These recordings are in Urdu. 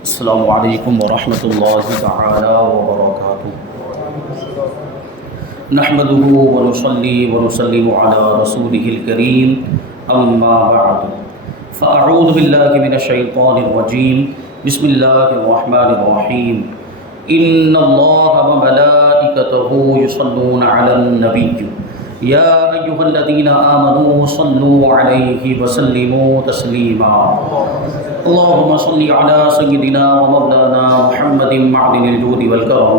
السلام علیکم ورحمۃ اللہ تعالی وبرکاتہ۔ نحمده ونصلي ونسلم على رسوله الكريم اما بعد فاعوذ باللہ من الشیطان الرجیم بسم اللہ الرحمن الرحیم ان اللہ وملائکتہ یصلون علی النبی یا ایھا الذین آمنوا صلوا علیہ وسلموا تسلیما اللهم صل على سيدنا ومولانا محمد معدن الجود والكرم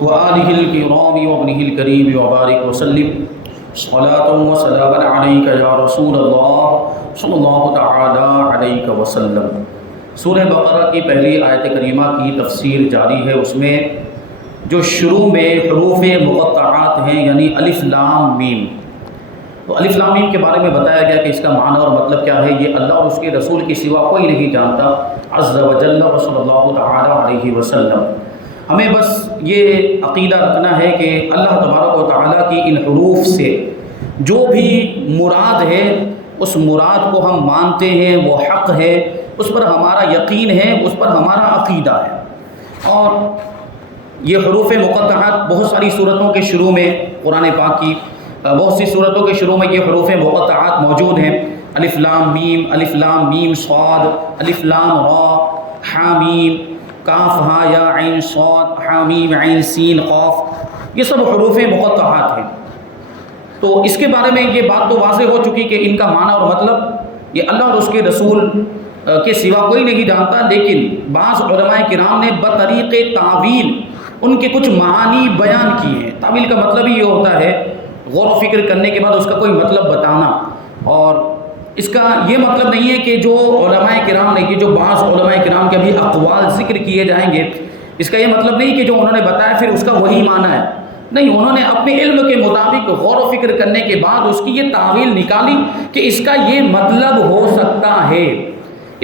وآله الكرام وابنه الكريم وبارك وسلم صلاة وسلاما عليك يا رسول الله صلی اللہ تعالی علیہ وسلم۔ سورہ بقرہ کی پہلی آیت کریمہ کی تفسیر جاری ہے۔ اس میں جو شروع میں حروف مقطعات ہیں یعنی الف لام میم، تو الف لام میم کے بارے میں بتایا گیا کہ اس کا معنی اور مطلب کیا ہے، یہ اللہ اور اس کے رسول کے سوا کوئی نہیں جانتا عز وجل و صلی اللہ تعالی علیہ وسلم۔ ہمیں بس یہ عقیدہ رکھنا ہے کہ اللہ تبارک و تعالیٰ کی ان حروف سے جو بھی مراد ہے اس مراد کو ہم مانتے ہیں، وہ حق ہے، اس پر ہمارا یقین ہے، اس پر ہمارا عقیدہ ہے۔ اور یہ حروف مقطعات بہت ساری صورتوں کے شروع میں، قرآن پاک کی بہت سی صورتوں کے شروع میں یہ حروف مقطعات موجود ہیں۔ الف لام میم صاد، الف لام را، حامیم، کاف ہا یا عین صاد، حامیم عین سین قاف، یہ سب حروف مقطعات ہیں۔ تو اس کے بارے میں یہ بات تو واضح ہو چکی کہ ان کا معنی اور مطلب یہ اللہ اور اس کے رسول کے سوا کوئی نہیں جانتا، لیکن بعض علماء کرام نے بطریق تعویل ان کے کچھ معانی بیان کیے ہیں۔ تعویل کا مطلب ہی یہ ہوتا ہے غور و فکر کرنے کے بعد اس کا کوئی مطلب بتانا، اور اس کا یہ مطلب نہیں ہے کہ جو علماء کرام نے، یہ جو بعض علماء کرام کے بھی اقوال ذکر کیے جائیں گے، اس کا یہ مطلب نہیں کہ جو انہوں نے بتایا پھر اس کا وہی معنی ہے، نہیں، انہوں نے اپنے علم کے مطابق غور و فکر کرنے کے بعد اس کی یہ تعویل نکالی کہ اس کا یہ مطلب ہو سکتا ہے،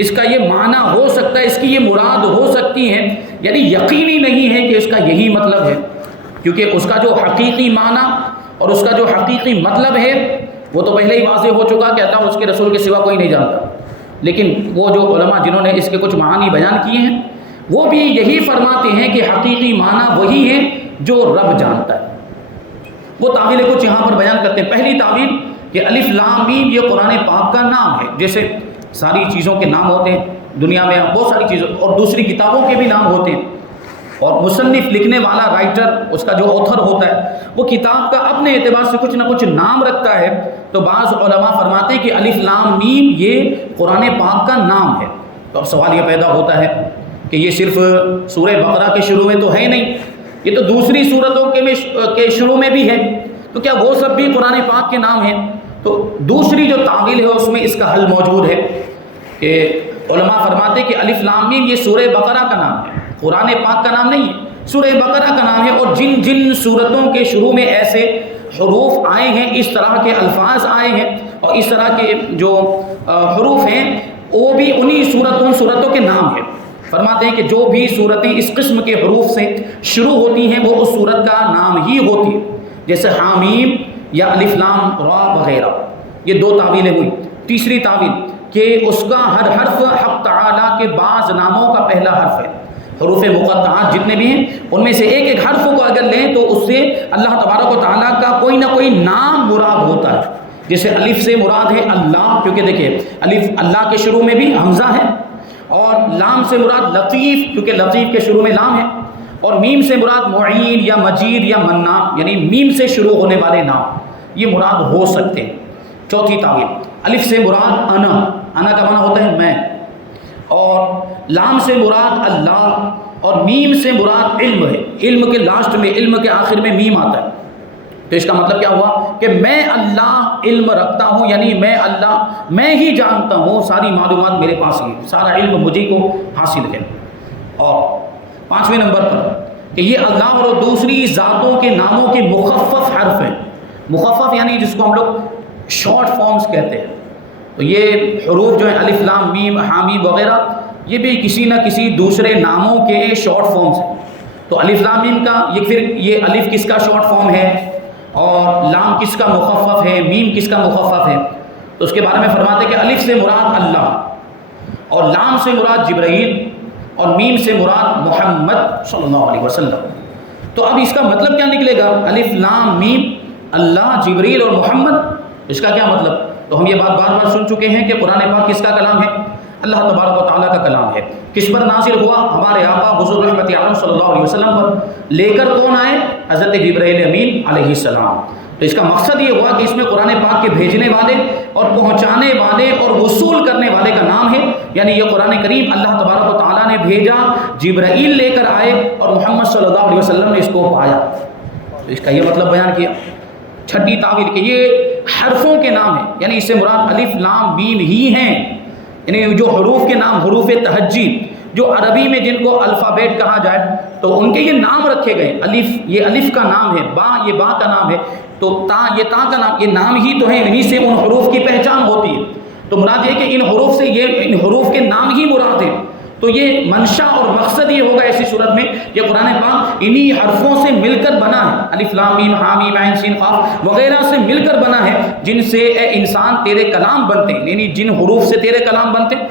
اس کا یہ معنی ہو سکتا ہے، اس کی یہ مراد ہو سکتی ہے، یعنی یقینی نہیں ہے کہ اس کا یہی مطلب ہے، کیونکہ اس کا جو حقیقی معنی اور اس کا جو حقیقی مطلب ہے وہ تو پہلے ہی واضح ہو چکا کہ اللہ اور اس کے رسول کے سوا کوئی نہیں جانتا۔ لیکن وہ جو علماء جنہوں نے اس کے کچھ معانی بیان کیے ہیں وہ بھی یہی فرماتے ہیں کہ حقیقی معنی وہی ہے جو رب جانتا ہے۔ وہ تعویل کچھ یہاں پر بیان کرتے ہیں۔ پہلی تعویل کہ الف لام میم یہ قرآن پاک کا نام ہے، جیسے ساری چیزوں کے نام ہوتے ہیں دنیا میں، بہت ساری چیزوں اور دوسری کتابوں کے بھی نام ہوتے ہیں، اور مصنف لکھنے والا رائٹر اس کا جو اوتھر ہوتا ہے وہ کتاب کا اپنے اعتبار سے کچھ نہ کچھ نام رکھتا ہے۔ تو بعض علماء فرماتے ہیں کہ الف لام میم یہ قرآن پاک کا نام ہے۔ تو اب سوال یہ پیدا ہوتا ہے کہ یہ صرف سورہ بقرہ کے شروع میں تو ہے نہیں، یہ تو دوسری صورتوں کے شروع میں بھی ہے، تو کیا وہ سب بھی قرآن پاک کے نام ہیں؟ تو دوسری جو تعویل ہے اس میں اس کا حل موجود ہے کہ علماء فرماتے ہیں کہ الف لام میم یہ سورہ بقرہ کا نام ہے، قرآن پاک کا نام نہیں ہے، سورہ بقرہ کا نام ہے، اور جن جن صورتوں کے شروع میں ایسے حروف آئے ہیں، اس طرح کے الفاظ آئے ہیں اور اس طرح کے جو حروف ہیں وہ بھی انہی صورتوں کے نام ہیں۔ فرماتے ہیں کہ جو بھی صورتیں اس قسم کے حروف سے شروع ہوتی ہیں وہ اس صورت کا نام ہی ہوتی ہے، جیسے حامیم یا الف لام را وغیرہ۔ یہ دو تعویلیں ہوئی۔ تیسری تعویل کہ اس کا ہر حرف حق تعالیٰ کے بعض ناموں کا پہلا حرف ہے۔ حروف مقطعات جتنے بھی ہیں ان میں سے ایک ایک حرف کو اگر لیں تو اس سے اللہ تبارک و تعالیٰ کا کوئی نہ کوئی نام مراد ہوتا ہے۔ جیسے الف سے مراد ہے اللہ، کیونکہ دیکھیں الف اللہ کے شروع میں بھی حمزہ ہے، اور لام سے مراد لطیف، کیونکہ لطیف کے شروع میں لام ہے، اور میم سے مراد معین یا مجید یا منان، یعنی میم سے شروع ہونے والے نام یہ مراد ہو سکتے ہیں۔ چوتھی تعویل الف سے مراد انا کا معنی ہوتا ہے میں، اور لام سے مراد اللہ، اور میم سے مراد علم ہے، علم کے لاسٹ میں، علم کے آخر میں میم آتا ہے۔ تو اس کا مطلب کیا ہوا کہ میں اللہ علم رکھتا ہوں، یعنی میں اللہ میں ہی جانتا ہوں، ساری معلومات میرے پاس ہے، سارا علم مجھے کو حاصل ہے۔ اور پانچویں نمبر پر کہ یہ اللہ اور دوسری ذاتوں کے ناموں کے مخفف حرف ہیں۔ مخفف یعنی جس کو ہم لوگ شارٹ فارمز کہتے ہیں، تو یہ حروف جو ہیں الف لام میم حامیم وغیرہ یہ بھی کسی نہ کسی دوسرے ناموں کے شارٹ فارمز ہیں۔ تو الف لام میم کا یہ الف کس کا شارٹ فارم ہے، اور لام کس کا مخفف ہے، میم کس کا مخفف ہے؟ تو اس کے بارے میں فرماتے ہیں کہ الف سے مراد اللہ، اور لام سے مراد جبرائیل، اور میم سے مراد محمد صلی اللہ علیہ وسلم۔ تو اب اس کا مطلب کیا نکلے گا؟ الف لام میم، اللہ، جبریل اور محمد، اس کا کیا مطلب؟ تو ہم یہ بات بار بار سن چکے ہیں کہ قرآن پاک کس کا کلام ہے؟ اللہ تبارک و تعالیٰ کا کلام ہے۔ کس پر نازل ہوا؟ ہمارے آقا حضور رحمت عالم صلی اللہ علیہ وسلم پر۔ لے کر کون آئے؟ حضرت جبرائیل امین علیہ السلام۔ تو اس کا مقصد یہ ہوا کہ اس میں قرآن پاک کے بھیجنے والے اور پہنچانے والے اور وصول کرنے والے کا نام ہے، یعنی یہ قرآن کریم اللہ تبارک و تعالیٰ نے بھیجا، جبرائیل لے کر آئے اور محمد صلی اللہ علیہ وسلم نے اس کو پایا۔ تو اس کا یہ مطلب بیان کیا۔ چھٹی تعویل کہ یہ حرفوں کے نام ہیں، یعنی اس سے مراد الف لام میم ہی ہیں، یعنی جو حروف کے نام، حروف تہجی، جو عربی میں جن کو الفابیٹ کہا جائے تو ان کے یہ نام رکھے گئے۔ الف یہ الف کا نام ہے، با یہ با کا نام ہے، تو تا یہ تا کا نام، یہ نام ہی تو ہے، انہی سے ان حروف کی پہچان ہوتی ہے۔ تو مراد یہ کہ ان حروف سے ان حروف کے نام ہی مراد ہیں۔ تو یہ منشا اور مقصد یہ ہوگا ایسی صورت میں کہ قرآن پاک انہی حرفوں سے مل کر بنا ہے، الف لام میم ہا میم عین سین قاف وغیرہ سے مل کر بنا ہے، جن سے اے انسان تیرے کلام بنتے ہیں، یعنی جن حروف سے تیرے کلام بنتے ہیں،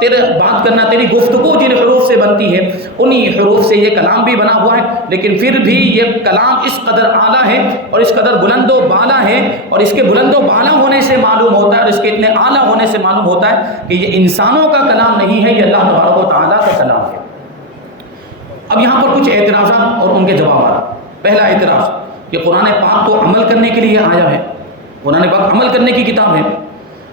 تیرے بات کرنا، تیری گفتگو جن حروف سے بنتی ہے، انہی حروف سے یہ کلام بھی بنا ہوا ہے۔ لیکن پھر بھی یہ کلام اس قدر اعلیٰ ہے اور اس قدر بلند و بالا ہے، اور اس کے بلند و بالا ہونے سے معلوم ہوتا ہے اور اس کے اتنے اعلیٰ ہونے سے معلوم ہوتا ہے کہ یہ انسانوں کا کلام نہیں ہے، یہ اللہ تبارک و تعالیٰ کا کلام ہے۔ اب یہاں پر کچھ اعتراضات اور ان کے جوابات۔ پہلا اعتراض کہ قرآن پاک تو عمل کرنے کے لیے آیا ہے، قرآن پاک عمل کرنے کی کتاب ہے،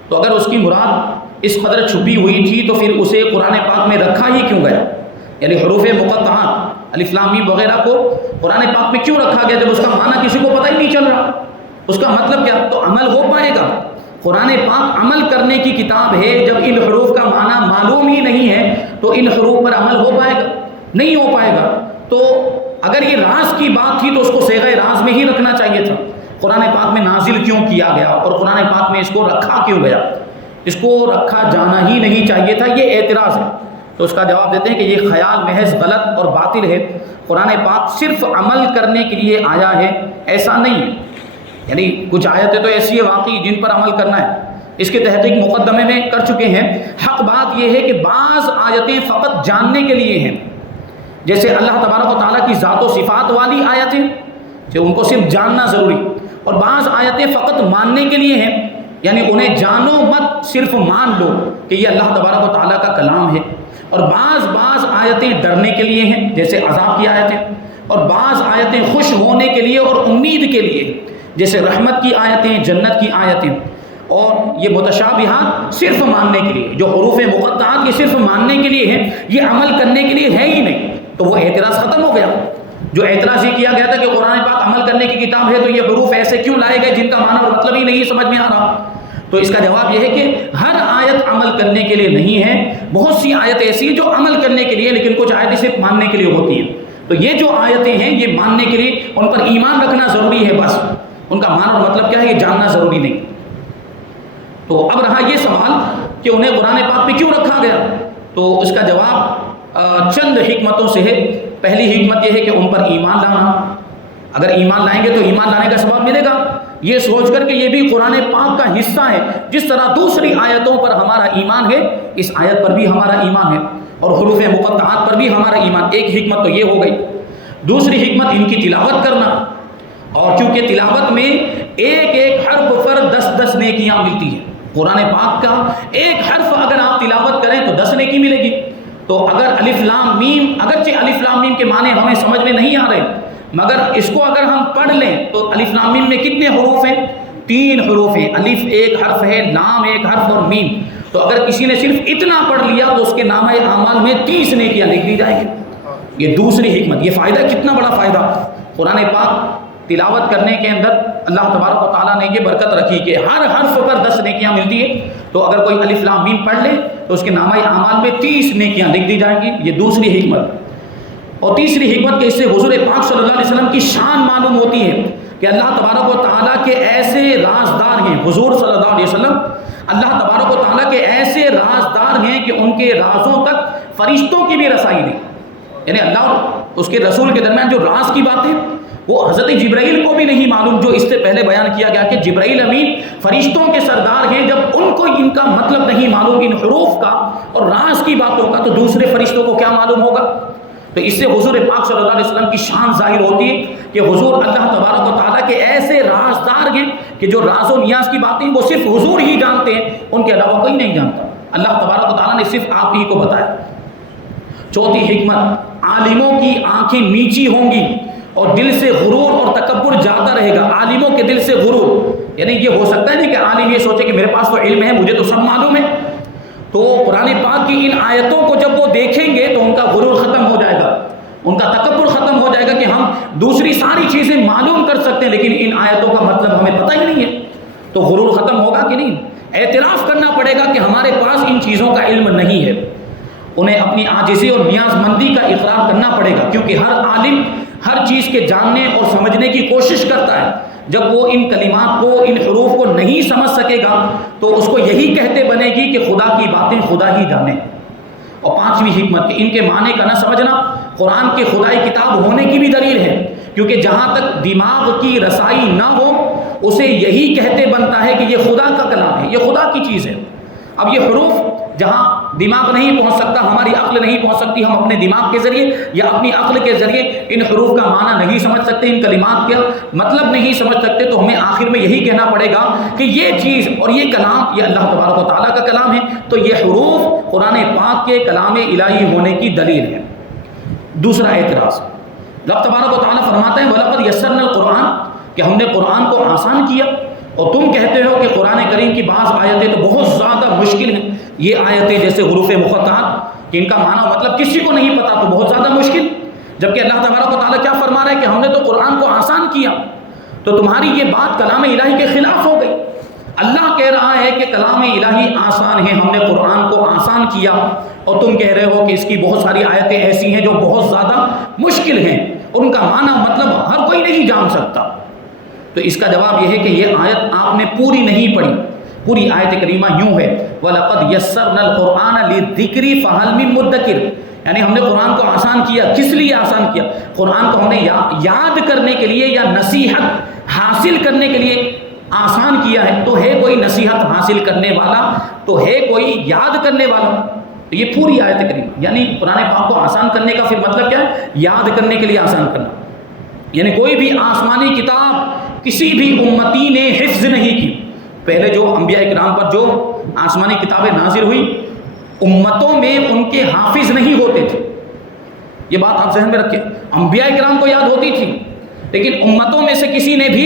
تو اگر اس کی مراد اس قدر چھپی ہوئی تھی تو پھر اسے قرآن پاک میں رکھا ہی کیوں گیا؟ یعنی حروف مقطعات الف لام میم وغیرہ کو قرآن پاک میں کیوں رکھا گیا جب اس کا معنی کسی کو پتہ ہی نہیں چل رہا؟ اس کا مطلب کیا؟ تو عمل ہو پائے گا؟ قرآن پاک عمل کرنے کی کتاب ہے، جب ان حروف کا معنی معلوم ہی نہیں ہے تو ان حروف پر عمل ہو پائے گا؟ نہیں ہو پائے گا۔ تو اگر یہ راز کی بات تھی تو اس کو صیغہ راز میں ہی رکھنا چاہیے تھا۔ قرآن پاک میں نازل کیوں کیا گیا اور قرآن پاک میں اس کو رکھا کیوں گیا؟ اس کو رکھا جانا ہی نہیں چاہیے تھا، یہ اعتراض ہے۔ تو اس کا جواب دیتے ہیں کہ یہ خیال محض غلط اور باطل ہے۔ قرآن پاک صرف عمل کرنے کے لیے آیا ہے، ایسا نہیں ہے۔ یعنی کچھ آیتیں تو ایسی ہے واقعی جن پر عمل کرنا ہے، اس کے تحقیق مقدمے میں کر چکے ہیں۔ حق بات یہ ہے کہ بعض آیتیں فقط جاننے کے لیے ہیں، جیسے اللہ تبارک و تعالیٰ کی ذات و صفات والی آیتیں کہ ان کو صرف جاننا ضروری، اور بعض آیتیں فقط ماننے کے لیے ہیں، یعنی انہیں جانو مت، صرف مان لو کہ یہ اللہ تبارک و تعالیٰ کا کلام ہے۔ اور بعض آیتیں ڈرنے کے لیے ہیں، جیسے عذاب کی آیتیں، اور بعض آیتیں خوش ہونے کے لیے اور امید کے لیے، جیسے رحمت کی آیتیں، جنت کی آیتیں۔ اور یہ متشابہات صرف ماننے کے لیے، جو حروف مقطعات یہ صرف ماننے کے لیے ہیں، یہ عمل کرنے کے لیے ہے ہی نہیں۔ تو وہ اعتراض ختم ہو گیا۔ جو اعتراض یہ کیا گیا تھا کہ قرآن پاک عمل کرنے کی کتاب ہے تو یہ حروف ایسے کیوں لائے گئے جن کا معنی اور مطلب ہی نہیں سمجھ میں آ رہا، تو اس کا جواب یہ ہے کہ ہر آیت عمل کرنے کے لیے نہیں ہے۔ بہت سی آیتیں ایسی ہیں جو عمل کرنے کے لیے، لیکن کچھ آیتیں صرف ماننے کے لیے ہوتی ہیں۔ تو یہ جو آیتیں ہیں یہ ماننے کے لیے، ان پر ایمان رکھنا ضروری ہے، بس ان کا معنی اور مطلب کیا ہے یہ جاننا ضروری نہیں۔ تو اب رہا یہ سوال کہ انہیں قرآن پاک میں کیوں رکھا گیا، تو اس کا جواب چند حکمتوں سے ہے۔ پہلی حکمت یہ ہے کہ ان پر ایمان لانا، اگر ایمان لائیں گے تو ایمان لانے کا سبب ملے گا، یہ سوچ کر کہ یہ بھی قرآن پاک کا حصہ ہے، جس طرح دوسری آیتوں پر ہمارا ایمان ہے اس آیت پر بھی ہمارا ایمان ہے، اور حروف مقطعات پر بھی ہمارا ایمان۔ ایک حکمت تو یہ ہو گئی۔ دوسری حکمت ان کی تلاوت کرنا، اور چونکہ تلاوت میں ایک ایک حرف پر 10 نیکیاں ملتی ہیں۔ قرآن پاک کا ایک حرف اگر آپ تلاوت کریں تو 10 نیکی ملے گی۔ تو اگر الف لام میم، اگرچہ الف لام میم کے معنی ہمیں سمجھ میں نہیں آ رہے، مگر اس کو اگر ہم پڑھ لیں تو الف لام میم میں کتنے حروف ہیں؟ 3 حروف ہیں۔ الف ایک حرف ہے، لام ایک حرف اور میم۔ تو اگر کسی نے صرف اتنا پڑھ لیا تو اس کے نامہ اعمال میں 30 نیکیاں لکھ دی جائیں گی۔ یہ دوسری حکمت۔ یہ فائدہ کتنا بڑا فائدہ! قرآن پاک تلاوت کرنے کے اندر اللہ تبارک و تعالیٰ نے یہ برکت رکھی کہ ہر حرف پر 10 نیکیاں ملتی ہے۔ تو اگر کوئی الف لام میم پڑھ لے تو اس کے نامہ اعمال میں 30 نیکیاں لکھ دی جائیں گی۔ یہ دوسری حکمت۔ اور تیسری حکمت کہ اس سے حضور پاک صلی اللہ علیہ وسلم کی شان معلوم ہوتی ہے کہ اللہ تبارک و تعالیٰ کے ایسے رازدار ہیں، حضور صلی اللہ علیہ وسلم اللہ تبارک و تعالیٰ کے ایسے رازدار ہیں کہ ان کے رازوں تک فرشتوں کی بھی رسائی نہیں، یعنی اللہ اور اس کے رسول کے درمیان جو راز کی باتیں وہ حضرت جبرائیل کو بھی نہیں معلوم، جو اس سے پہلے بیان کیا گیا کہ جبرائیل امین فرشتوں کے سردار ہیں، جب ان کو ان کا مطلب نہیں معلوم ان حروف کا اور راز کی باتوں کا، تو دوسرے فرشتوں کو کیا معلوم ہوگا؟ تو اس سے حضور پاک صلی اللہ علیہ وسلم کی شان ظاہر ہوتی ہے کہ حضور اللہ تبارک و تعالیٰ کے ایسے رازدار ہیں کہ جو راز و نیاز کی باتیں وہ صرف حضور ہی جانتے ہیں، ان کے علاوہ کوئی نہیں جانتا۔ اللہ تبارک و تعالیٰ نے صرف آپ ہی کو بتایا۔ چوتھی حکمت، عالموں کی آنکھیں نیچی ہوں گی اور دل سے غرور اور تکبر جاتا رہے گا۔ عالموں کے دل سے غرور، یعنی یہ ہو سکتا ہے کہ عالم یہ سوچے کہ میرے پاس تو علم ہے، مجھے تو سب معلوم ہے، تو قرآن پاک کی ان آیتوں کو جب وہ دیکھیں گے تو ان کا غرور ختم ہو جائے گا، ان کا تکبر ختم ہو جائے گا کہ ہم دوسری ساری چیزیں معلوم کر سکتے ہیں لیکن ان آیتوں کا مطلب ہمیں پتہ ہی نہیں ہے، تو غرور ختم ہوگا کہ نہیں؟ اعتراف کرنا پڑے گا کہ ہمارے پاس ان چیزوں کا علم نہیں ہے، انہیں اپنی عاجزی اور نیاز مندی کا اقرار کرنا پڑے گا، کیونکہ ہر عالم ہر چیز کے جاننے اور سمجھنے کی کوشش کرتا ہے۔ جب وہ ان کلمات کو، ان حروف کو نہیں سمجھ سکے گا تو اس کو یہی کہتے بنے گی کہ خدا کی باتیں خدا ہی جانے۔ اور پانچویں حکمت کہ ان کے معنی کا نہ سمجھنا قرآن کے خدائی کتاب ہونے کی بھی دلیل ہے، کیونکہ جہاں تک دماغ کی رسائی نہ ہو اسے یہی کہتے بنتا ہے کہ یہ خدا کا کلام ہے، یہ خدا کی چیز ہے۔ اب یہ حروف جہاں دماغ نہیں پہنچ سکتا، ہماری عقل نہیں پہنچ سکتی، ہم اپنے دماغ کے ذریعے یا اپنی عقل کے ذریعے ان حروف کا معنی نہیں سمجھ سکتے، ان کلمات کا مطلب نہیں سمجھ سکتے، تو ہمیں آخر میں یہی کہنا پڑے گا کہ یہ چیز اور یہ کلام یہ اللہ تبارک و تعالیٰ کا کلام ہے، تو یہ حروف قرآن پاک کے کلام الہی ہونے کی دلیل ہے۔ دوسرا اعتراض، رب تبارک و تعالیٰ فرماتے ہیں وَلَقَدْ يَسَّرْنَا الْقُرْآنَ، کہ ہم نے قرآن کو آسان کیا، اور تم کہتے ہو کہ قرآن کریم کی بعض آیتیں تو بہت زیادہ مشکل ہیں۔ یہ آیتیں جیسے حروف مقطعات، کہ ان کا معنی مطلب کسی کو نہیں پتا، تو بہت زیادہ مشکل، جبکہ اللہ تبارک و تعالیٰ کیا فرما رہا ہے کہ ہم نے تو قرآن کو آسان کیا، تو تمہاری یہ بات کلام الہی کے خلاف ہو گئی۔ اللہ کہہ رہا ہے کہ کلام الہی آسان ہے، ہم نے قرآن کو آسان کیا، اور تم کہہ رہے ہو کہ اس کی بہت ساری آیتیں ایسی ہیں جو بہت زیادہ مشکل ہیں، ان کا معنی مطلب ہر کوئی نہیں جان سکتا۔ تو اس کا جواب یہ ہے کہ یہ آیت آپ نے پوری نہیں پڑھی۔ پوری آیت کریمہ یوں ہے وَلَقَدْ يَسَّرْنَا الْقُرْآنَ لِلذِّكْرِ فَهَلْ مِن مُدَّكِرٍ، یعنی ہم نے قرآن کو آسان کیا، کس لیے آسان کیا؟ قرآن کو ہم نے یاد کرنے کے لیے یا نصیحت حاصل کرنے کے لیے آسان کیا ہے، تو ہے کوئی نصیحت حاصل کرنے والا، تو ہے کوئی یاد کرنے والا؟ تو یہ پوری آیت کریمہ، یعنی قرآن پاک کو آسان کرنے کا پھر مطلب کیا ہے؟ یاد کرنے کے لیے آسان کرنا، یعنی کوئی بھی آسمانی کتاب کسی بھی امتی نے حفظ نہیں کی۔ پہلے جو انبیاء اکرام پر جو آسمانی کتابیں نازل ہوئی، امتوں میں ان کے حافظ نہیں ہوتے تھے، یہ بات آپ ذہن میں رکھیں۔ انبیاء اکرام کو یاد ہوتی تھی، لیکن امتوں میں سے کسی نے بھی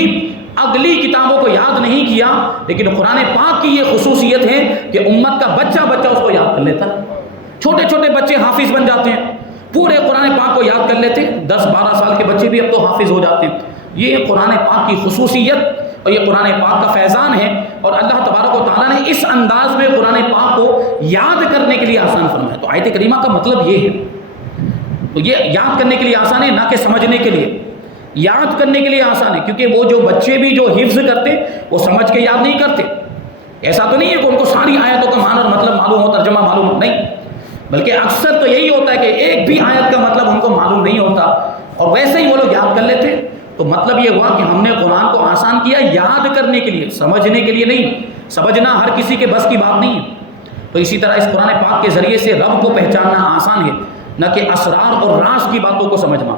اگلی کتابوں کو یاد نہیں کیا، لیکن قرآن پاک کی یہ خصوصیت ہے کہ امت کا بچہ بچہ اس کو یاد کر لیتا، چھوٹے چھوٹے بچے حافظ بن جاتے ہیں، پورے قرآن پاک کو یاد کر لیتے، 10-12 سال کے بچے بھی اب تو حافظ ہو جاتے ہیں۔ یہ قرآن پاک کی خصوصیت اور یہ قرآن پاک کا فیضان ہے، اور اللہ تبارک و تعالیٰ نے اس انداز میں قرآن پاک کو یاد کرنے کے لیے آسان فرمایا۔ تو آیت کریمہ کا مطلب یہ ہے، تو یہ یاد کرنے کے لیے آسان ہے، نہ کہ سمجھنے کے لیے۔ یاد کرنے کے لیے آسان ہے کیونکہ وہ جو بچے بھی جو حفظ کرتے وہ سمجھ کے یاد نہیں کرتے، ایسا تو نہیں ہے کہ ان کو ساری آیتوں کا معنی اور مطلب معلوم ہو، ترجمہ معلوم ہو، نہیں، بلکہ اکثر تو یہی ہوتا ہے کہ ایک بھی آیت کا مطلب ان کو معلوم نہیں ہوتا، اور ویسے ہی وہ لوگ یاد کر لیتے۔ تو مطلب یہ ہوا کہ ہم نے قرآن کو آسان کیا یاد کرنے کے لیے، سمجھنے کے لیے نہیں۔ سمجھنا ہر کسی کے بس کی بات نہیں ہے۔ تو اسی طرح اس قرآن پاک کے ذریعے سے رب کو پہچاننا آسان ہے، نہ کہ اسرار اور راز کی باتوں کو سمجھنا۔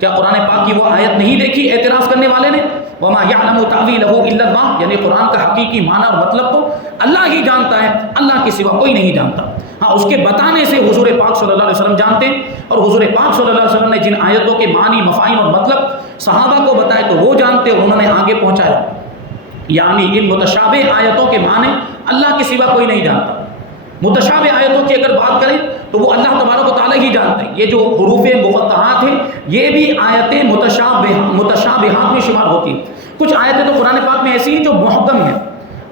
کیا قرآن پاک کی وہ آیت نہیں دیکھی اعتراض کرنے والے نے؟ وَمَا يَعْلَمُ تَأْوِيلَهُ إِلَّا اللَّهُ، یعنی قرآن کا حقیقی معنی اور مطلب تو اللہ ہی جانتا ہے، اللہ کے سوا کوئی نہیں جانتا۔ ہاں، اس کے بتانے سے حضور پاک صلی اللہ علیہ وسلم جانتے ہیں، اور حضور پاک صلی اللہ علیہ وسلم نے جن آیتوں کے معنی، مفاہیم اور مطلب صحابہ کو بتائے تو وہ جانتے اور انہوں نے آگے پہنچایا۔ یعنی ان متشابہ آیتوں کے معنی اللہ کے سوا کوئی نہیں جانتا۔ متشابہ آیتوں کی اگر بات کریں تو وہ اللہ تبارک و تعالیٰ ہی جانتے ہیں۔ یہ جو حروف مقطعات ہیں یہ بھی آیتیں متشابہات میں شمار ہوتی ہیں۔ کچھ آیتیں تو قرآن پاک میں ایسی ہیں جو محکم ہیں۔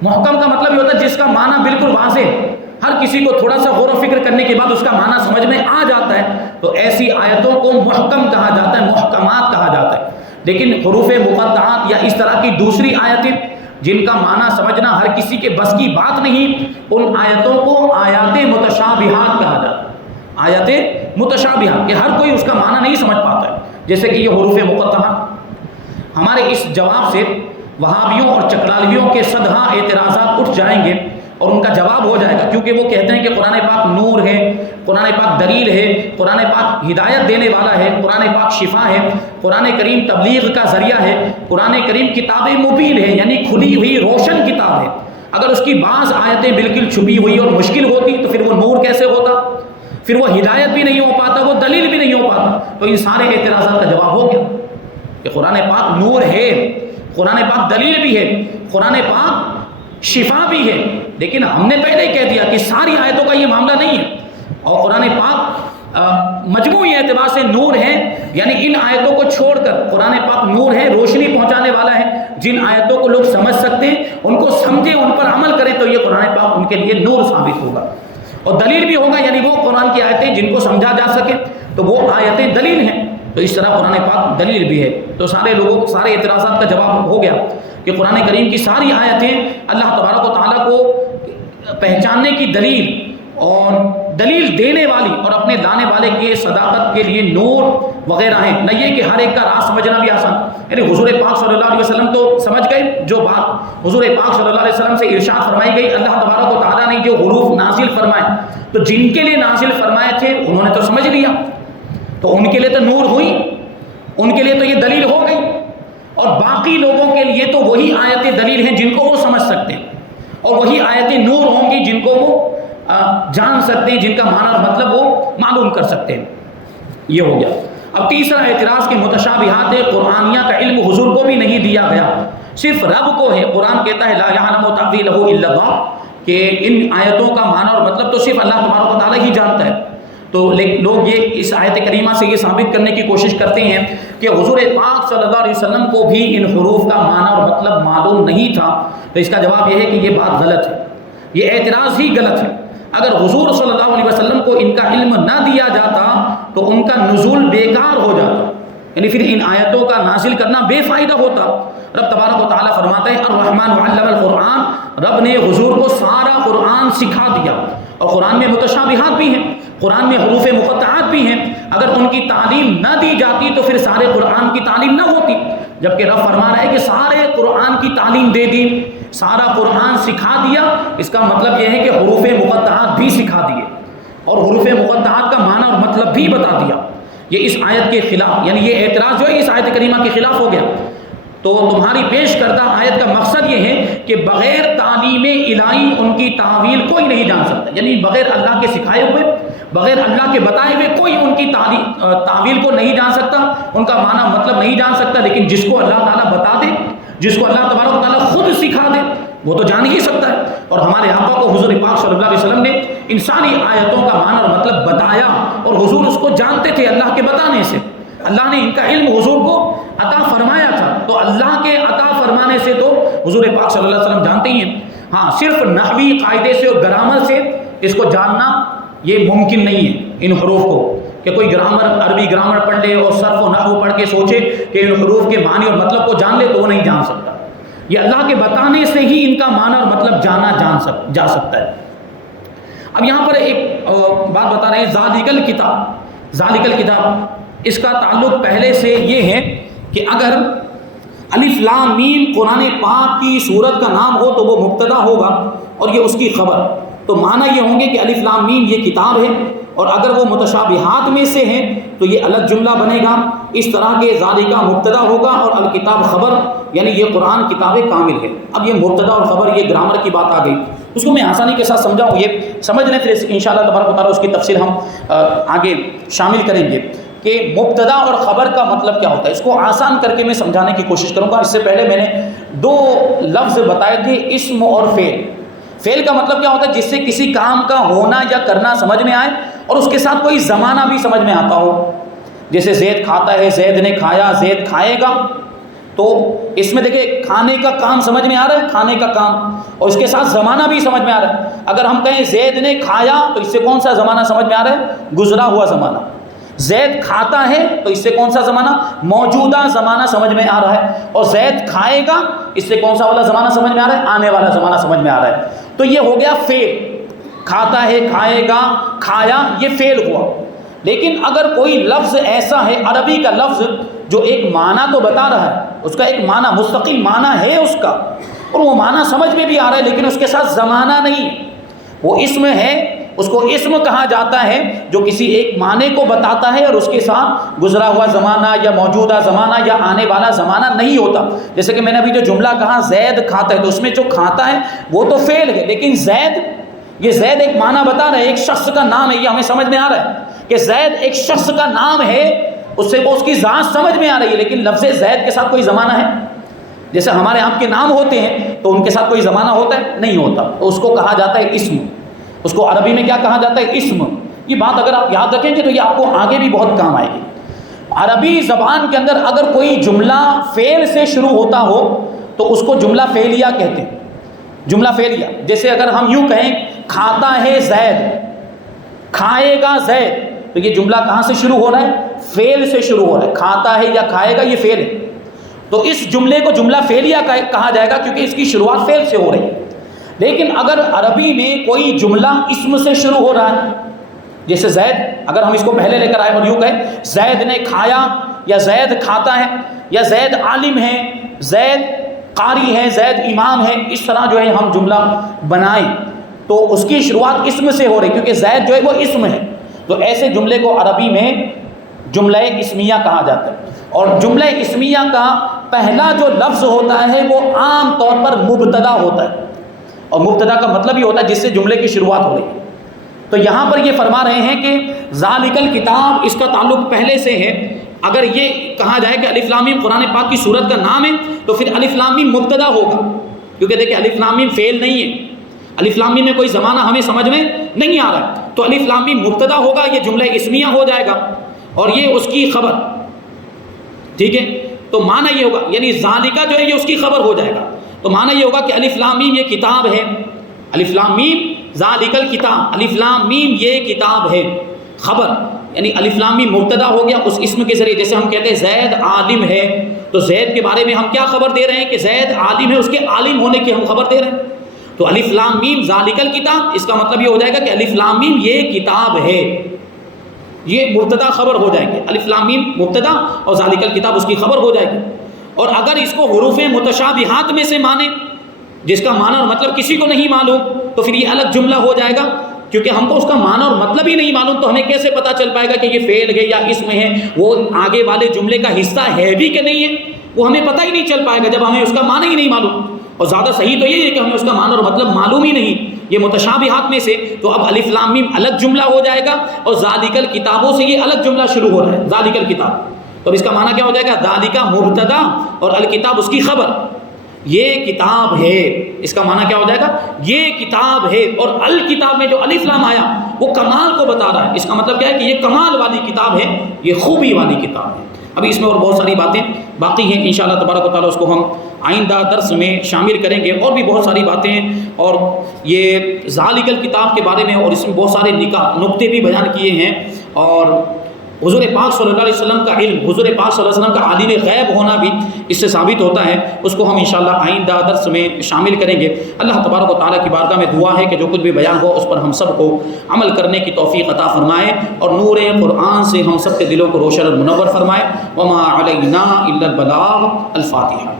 محکم کا مطلب یہ ہوتا ہے جس کا معنی بالکل واضح ہے، ہر کسی کو تھوڑا سا غور و فکر کرنے کے بعد اس کا معنی سمجھ میں آ جاتا ہے، تو ایسی آیتوں کو محکم کہا جاتا ہے، محکمات کہا جاتا ہے۔ لیکن حروف مقطعات یا اس طرح کی دوسری آیتیں جن کا معنی سمجھنا ہر کسی کے بس کی بات نہیں، ان آیتوں کو آیات متشابہات کہا جاتا ہے۔ آیات متشابہات کہ ہر کوئی اس کا معنی نہیں سمجھ پاتا ہے، جیسے کہ یہ حروف مقطعات۔ ہمارے اس جواب سے وہابیوں اور چکرالویوں کے صدہا اعتراضات اٹھ جائیں گے اور ان کا جواب ہو جائے گا، کیونکہ وہ کہتے ہیں کہ قرآن پاک نور ہے، قرآن پاک دلیل ہے، قرآن پاک ہدایت دینے والا ہے، قرآن پاک شفا ہے، قرآن کریم تبلیغ کا ذریعہ ہے، قرآن کریم کتاب مبین ہے، یعنی کھلی ہوئی روشن کتاب ہے۔ اگر اس کی بعض آیتیں بالکل چھپی ہوئی اور مشکل ہوتی تو پھر وہ نور کیسے ہوتا؟ پھر وہ ہدایت بھی نہیں ہو پاتا، وہ دلیل بھی نہیں ہو پاتا۔ تو ان سارے اعتراضات کا جواب ہو گیا کہ قرآن پاک نور ہے، قرآن پاک دلیل بھی ہے، قرآن پاک شفا بھی ہے، لیکن ہم نے پہلے ہی کہہ دیا کہ ساری آیتوں کا یہ معاملہ نہیں ہے، اور قرآن پاک مجموعی اعتبار سے نور ہے، یعنی ان آیتوں کو چھوڑ کر قرآن پاک نور ہے، روشنی پہنچانے والا ہے۔ جن آیتوں کو لوگ سمجھ سکتے ہیں ان کو سمجھیں، ان پر عمل کریں تو یہ قرآن پاک ان کے لیے نور ثابت ہوگا اور دلیل بھی ہوگا، یعنی وہ قرآن کی آیتیں جن کو سمجھا جا سکے تو وہ آیتیں دلیل ہیں۔ تو اس طرح قرآن پاک دلیل بھی ہے۔ تو سارے اعتراضات کا جواب ہو گیا کہ قرآن کریم کی ساری آیتیں اللہ تبارک و تعالیٰ کو پہچاننے کی دلیل اور دلیل دینے والی اور اپنے لانے والے کی صداقت کے لیے نور وغیرہ ہیں۔ نہ یہ کہ ہر ایک کا راز سمجھنا بھی آسان، یعنی حضور پاک صلی اللہ علیہ وسلم تو سمجھ گئے جو بات حضور پاک صلی اللہ علیہ وسلم سے ارشاد فرمائی گئی، اللہ تبارک و تعالیٰ نے جو حروف نازل فرمائے تو جن کے لیے نازل فرمائے تھے انہوں نے تو سمجھ لیا، تو ان کے لیے تو نور ہوئی، ان کے لیے تو یہ دلیل ہو گئی، اور باقی لوگوں کے لیے تو وہی آیتیں دلیل ہیں جن کو وہ سمجھ سکتے ہیں، اور وہی آیتیں نور ہوں گی جن کو وہ جان سکتے ہیں، جن کا معنی اور مطلب وہ معلوم کر سکتے ہیں۔ یہ ہو گیا۔ اب تیسرا اعتراض کہ متشابہات قرآنیہ کا علم حضور کو بھی نہیں دیا گیا، صرف رب کو ہے۔ قرآن کہتا ہے لا یعلم تأویلہ الا اللہ، کہ ان آیتوں کا معنی اور مطلب تو صرف اللہ تبارک و تعالیٰ ہی جانتا ہے۔ تو لوگ یہ اس آیت کریمہ سے یہ ثابت کرنے کی کوشش کرتے ہیں کہ حضور پاک صلی اللہ علیہ وسلم کو بھی ان حروف کا معنی اور مطلب معلوم نہیں تھا۔ تو اس کا جواب یہ ہے کہ یہ بات غلط ہے، یہ اعتراض ہی غلط ہے۔ اگر حضور صلی اللہ علیہ وسلم کو ان کا علم نہ دیا جاتا تو ان کا نزول بیکار ہو جاتا، یعنی پھر ان آیتوں کا نازل کرنا بے فائدہ ہوتا۔ رب تبارک و تعالیٰ فرماتا ہے الرحمن علم القرآن، رب نے حضور کو سارا قرآن سکھا دیا، اور قرآن میں متشابہات بھی ہیں، قرآن میں حروف مقطعات بھی ہیں۔ اگر ان کی تعلیم نہ دی جاتی تو پھر سارے قرآن کی تعلیم نہ ہوتی، جبکہ رب فرما رہا ہے کہ سارے قرآن کی تعلیم دے دی، سارا قرآن سکھا دیا۔ اس کا مطلب یہ ہے کہ حروف مقطعات بھی سکھا دیے اور حروف مقطعات کا معنی اور مطلب بھی بتا دیا۔ یہ اس آیت کے خلاف، یعنی یہ اعتراض جو ہے اس آیت کریمہ کے خلاف ہو گیا۔ تو تمہاری پیش کردہ آیت کا مقصد یہ ہے کہ بغیر تعلیم الہی ان کی تعویل کوئی نہیں جان سکتا، یعنی بغیر اللہ کے سکھائے ہوئے، بغیر اللہ کے بتائے ہوئے کوئی ان کی تعویل کو نہیں جان سکتا، ان کا معنی مطلب نہیں جان سکتا۔ لیکن جس کو اللہ تعالیٰ بتا دے، جس کو اللہ تبارک و تعالیٰ خود سکھا دے، وہ تو جان ہی سکتا ہے۔ اور ہمارے آقا کو حضور پاک صلی اللہ علیہ وسلم نے ان ساری آیتوں کا معنی اور مطلب بتایا، اور حضور اس کو جانتے تھے اللہ کے بتانے سے۔ اللہ نے ان کا علم حضور کو عطا فرمایا تھا، تو اللہ کے عطا فرمانے سے تو حضور پاک صلی اللہ علیہ وسلم جانتے ہی ہیں۔ ہاں، صرف نحوی قاعدے سے اور گرامر سے اس کو جاننا یہ ممکن نہیں ہے، ان حروف کو، کہ کوئی عربی گرامر پڑھ لے اور صرف و نحو پڑھ کے سوچے کہ ان حروف کے معنی اور مطلب کو جان لے، تو وہ نہیں جان سکتا۔ یہ اللہ کے بتانے سے ہی ان کا معنی اور مطلب جا سکتا ہے۔ اب یہاں پر ایک بات بتا رہے ہیں، ذالک الکتاب، اس کا تعلق پہلے سے یہ ہے کہ اگر الف لام میم قرآن پاک کی سورت کا نام ہو تو وہ مبتدا ہوگا اور یہ اس کی خبر، تو معنی یہ ہوں گے کہ الف لام میم یہ کتاب ہے، اور اگر وہ متشابہات میں سے ہیں تو یہ الگ جملہ بنے گا۔ اس طرح کے ذالک مبتدا ہوگا اور الکتاب خبر، یعنی یہ قرآن کتاب کامل ہے۔ اب یہ مبتدا اور خبر، یہ گرامر کی بات آ گئی، اس کو میں آسانی کے ساتھ سمجھاؤں، یہ سمجھ لیں، پھر انشاءاللہ تبارک و تعالیٰ اس کی تفصیل ہم آگے شامل کریں گے کہ مبتدا اور خبر کا مطلب کیا ہوتا ہے۔ اس کو آسان کر کے میں سمجھانے کی کوشش کروں گا۔ اس سے پہلے میں نے 2 لفظ بتائے تھے، اسم اور فعل۔ فعل کا مطلب کیا ہوتا ہے؟ جس سے کسی کام کا ہونا یا کرنا سمجھ میں آئے اور اس کے ساتھ کوئی زمانہ بھی سمجھ میں آتا ہو، جیسے زید کھاتا ہے، زید نے کھایا، زید کھائے گا، تو اس میں دیکھیں کھانے کا کام سمجھ میں آ رہا ہے، کھانے کا کام، اور اس کے ساتھ زمانہ بھی سمجھ میں آ رہا ہے۔ اگر ہم کہیں زید نے کھایا تو اس سے کون سا زمانہ سمجھ میں آ رہا ہے؟ گزرا ہوا زمانہ۔ زید کھاتا ہے تو اس سے کون سا زمانہ؟ موجودہ زمانہ سمجھ میں آ رہا ہے، اور زید کھائے گا، اس سے کون سا والا زمانہ سمجھ میں آ رہا ہے؟ آنے والا زمانہ سمجھ میں آ رہا ہے۔ تو یہ ہو گیا فعل، کھاتا ہے، کھائے گا، کھایا، یہ فعل ہوا۔ لیکن اگر کوئی لفظ ایسا ہے، عربی کا لفظ جو ایک معنی تو بتا رہا ہے، اس کا ایک معنی مستقل معنی ہے اس کا، اور وہ معنی سمجھ میں بھی آ رہا ہے، لیکن اس کے ساتھ زمانہ نہیں، وہ اسم ہے، اس کو اسم کہا جاتا ہے جو کسی ایک معنی کو بتاتا ہے اور اس کے ساتھ گزرا ہوا زمانہ یا موجودہ زمانہ یا آنے والا زمانہ نہیں ہوتا۔ جیسے کہ میں نے ابھی جو جملہ کہا زید کھاتا ہے، تو اس میں جو کھاتا ہے وہ تو فعل ہے، لیکن زید، یہ زید ایک معنی بتا رہا ہے، ایک شخص کا نام ہے، یہ ہمیں سمجھ میں آ رہا ہے کہ زید ایک شخص کا نام ہے، اس سے وہ اس کی ذات سمجھ میں آ رہی ہے، لیکن لفظ زید کے ساتھ کوئی زمانہ ہے؟ جیسے ہمارے آپ کے نام ہوتے ہیں تو ان کے ساتھ کوئی زمانہ ہوتا ہے؟ نہیں ہوتا، تو اس کو کہا جاتا ہے اسم، اس کو عربی میں کیا کہا جاتا ہے؟ اسم۔ یہ بات اگر آپ یاد رکھیں گے تو یہ آپ کو آگے بھی بہت کام آئے گی۔ عربی زبان کے اندر اگر کوئی جملہ فعل سے شروع ہوتا ہو تو اس کو جملہ فعلیہ کہتے ہیں، جملہ فعلیہ۔ جیسے اگر ہم یوں کہیں کھاتا ہے زید، کھائے گا زید، تو یہ جملہ کہاں سے شروع ہو رہا ہے؟ فعل سے شروع ہو رہا ہے، کھاتا ہے یا کھائے گا یہ فعل ہے، تو اس جملے کو جملہ فعلیہ کہا جائے گا کیونکہ اس کی شروعات فعل سے ہو رہی ہے۔ لیکن اگر عربی میں کوئی جملہ اسم سے شروع ہو رہا ہے، جیسے زید، اگر ہم اس کو پہلے لے کر آئے اور یوں کہیں زید نے کھایا، یا زید کھاتا ہے، یا زید عالم ہے، زید قاری ہے، زید امام ہے، اس طرح جو ہے ہم جملہ بنائیں تو اس کی شروعات اسم سے ہو رہی کیونکہ زید جو ہے وہ اسم ہے، تو ایسے جملے کو عربی میں جملہ اسمیہ کہا جاتا ہے۔ اور جملہ اسمیہ کا پہلا جو لفظ ہوتا ہے وہ عام طور پر مبتدا ہوتا ہے، اور مبتدا کا مطلب یہ ہوتا ہے جس سے جملے کی شروعات ہو رہی ہے۔ تو یہاں پر یہ فرما رہے ہیں کہ ذالک الکتاب، اس کا تعلق پہلے سے ہے۔ اگر یہ کہا جائے کہ الف لام میم قرآن پاک کی سورت کا نام ہے تو پھر الف لام میم مبتدا ہوگا، کیونکہ دیکھیں الف لام میم فعل نہیں ہے، الف لام میم میں کوئی زمانہ ہمیں سمجھ میں نہیں آ رہا ہے، تو الف لام میم مبتدا ہوگا، یہ جملہ اسمیہ ہو جائے گا اور یہ اس کی خبر، ٹھیک ہے؟ تو معنی یہ ہوگا، یعنی ذالکہ جو ہے یہ اس کی خبر ہو جائے گا، تو معنی یہ ہوگا کہ الف لام میم یہ کتاب ہے، الف لام میم ذالک الکتاب، الف لام میم یہ کتاب ہے، خبر، یعنی الف لام میم مبتدا ہو گیا اس اسم کے ذریعے۔ جیسے ہم کہتے ہیں زید عالم ہے، تو زید کے بارے میں ہم کیا خبر دے رہے ہیں کہ زید عالم ہے، اس کے عالم ہونے کی ہم خبر دے رہے ہیں، تو الف لام میم ذالک الکتاب، اس کا مطلب یہ ہو جائے گا کہ الف لام میم یہ کتاب ہے، یہ مبتدا خبر ہو جائے گی، الف لام میم مبتدا اور ذالک الکتاب اس کی خبر ہو جائے گی۔ اور اگر اس کو حروف متشابہات میں سے مانے، جس کا معنی اور مطلب کسی کو نہیں معلوم، تو پھر یہ الگ جملہ ہو جائے گا، کیونکہ ہم کو اس کا معنی اور مطلب ہی نہیں معلوم، تو ہمیں کیسے پتہ چل پائے گا کہ یہ فعل ہے یا اسم ہے، وہ آگے والے جملے کا حصہ ہے بھی کہ نہیں ہے، وہ ہمیں پتہ ہی نہیں چل پائے گا جب ہمیں اس کا معنی ہی نہیں معلوم۔ اور زیادہ صحیح تو یہ ہے کہ ہمیں اس کا معنی اور مطلب معلوم ہی نہیں، یہ متشابہات میں سے، تو اب الف لام میم الگ جملہ ہو جائے گا، اور ذالک الکتابوں سے یہ الگ جملہ شروع ہو رہا ہے، ذالک الکتاب، تو اب اس کا معنی کیا ہو جائے گا؟ ذالک مبتدا اور الکتاب اس کی خبر، یہ کتاب ہے، اس کا معنی کیا ہو جائے گا؟ یہ کتاب ہے، اور الکتاب میں جو الف لام آیا وہ کمال کو بتا رہا ہے، اس کا مطلب کیا ہے کہ یہ کمال والی کتاب ہے، یہ خوبی والی کتاب ہے۔ ابھی اس میں اور بہت ساری باتیں باقی ہیں، انشاءاللہ تبارک و تعالیٰ اس کو ہم آئندہ درس میں شامل کریں گے، اور بھی بہت ساری باتیں ہیں، اور یہ ذالک الکتاب کے بارے میں اور اس میں بہت سارے نقطے بھی بیان کیے ہیں، اور حضور پاک صلی اللہ علیہ وسلم کا علم، حضور پاک صلی اللہ علیہ وسلم کا عالم غیب ہونا بھی اس سے ثابت ہوتا ہے، اس کو ہم انشاءاللہ آئندہ درس میں شامل کریں گے۔ اللہ تبارک و تعالیٰ کی بارگاہ میں دعا ہے کہ جو کچھ بھی بیان ہو اس پر ہم سب کو عمل کرنے کی توفیق عطا فرمائے، اور نور قرآن سے ہم سب کے دلوں کو روشن اور منور فرمائے۔ وما علینا الا البلاغ۔ الفاتحہ۔